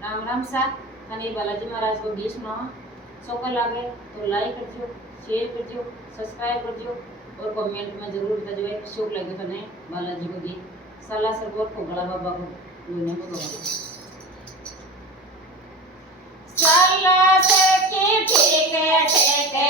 राम राम सा અને બાલાજી મહારાજ को गीत सुनावा शौक लागे तो लाइक करजो शेयर करजो सब्सक्राइब करजो और कमेंट में जरूर बताजो एक शौक लगे तो नहीं बालाजी को गीत साला सरगोर को गला बाबा को लोने को गला साला से की ठेके ठेके